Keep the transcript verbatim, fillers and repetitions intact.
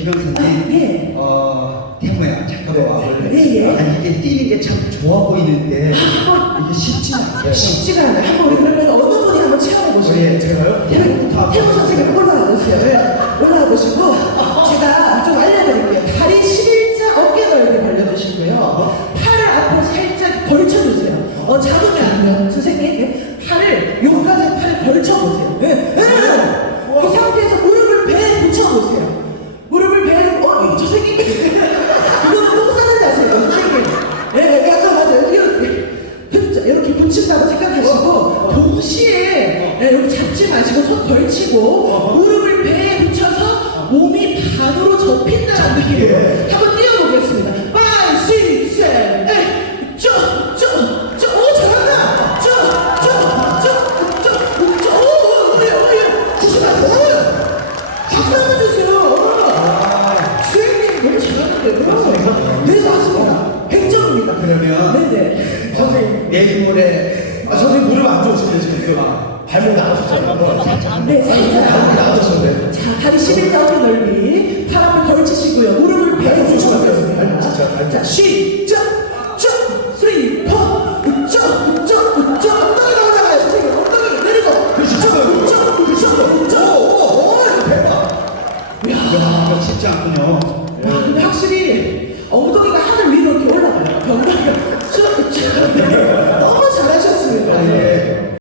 김영선님, 아, 예. 어, 태모야, 잠깐만 와볼래? 예, 예. 아니, 이게 뛰는 게 참 좋아 보이는데, 이게 쉽지 않아요. 쉽지가 않아요. 한번 우리 그러면 어느 분이 한번 체험해 보실래요? 예, 제가요? 태호 선생님 올라와 보세요. 네. 올라와 보시고 제가 좀 알려드릴게요. 다리 십일자 어깨 넓이 벌려주시고요. 팔을 앞으로 살짝 걸쳐주세요. 어, 잡으면 안 돼요. 선생님, 예. 팔을 여기까지 팔을 걸쳐보세요. 예. 예. 그 상태에서 무릎을 배에 붙여보세요. 무릎을 배에, 어, 선생님. 이거는 똥 싸는 자세예요. 선생님. 예, 약간 맞아요. 이렇게. 이렇게 붙인다고 생각하시고 동시에 예, 여기 잡지 마시고 손 걸치고 무릎을 배에 붙여서 몸이 반으로 접힌다는 느낌으로 한번 뛰어보겠습니다. five, six, seven, eight, 쭉, 쭉, 쭉, 오 잘한다. 쭉, 쭉, 쭉, 쭉, 쭉, 오, 우리 우리 조심하세요. 박수 한번 주세요. 수행님 너무 잘하는데요. 네 맞습니다. 백 점입니다. 그러면, 네네. 선생님, 내일 모레, 아, 선생님 무릎 안 좋으신데, 지금. 아, 발목 나가셨잖아요. 네, 살짝. 나가셨는데. 자, 다리 십일자 어깨 넓이. 팔 앞을 걸치시고요. 무릎을 배에 조심하겠습니다. 자, 시작! 쭉! 쓰리, 포! 우쩍! 우쩍! 우쩍! 엉덩이 나오잖아요, 선생님. 엉덩이 내리고. 우쩍! 우쩍! 우쩍! 우쩍! 오! 오! 대박! 이야, 쉽지 않군요. 와, 근데 확실히 엉덩이가 하늘 위로 이렇게 올라가요. 엉덩이가 쭉! 쭉! 너무 잘하셨습니다. 예.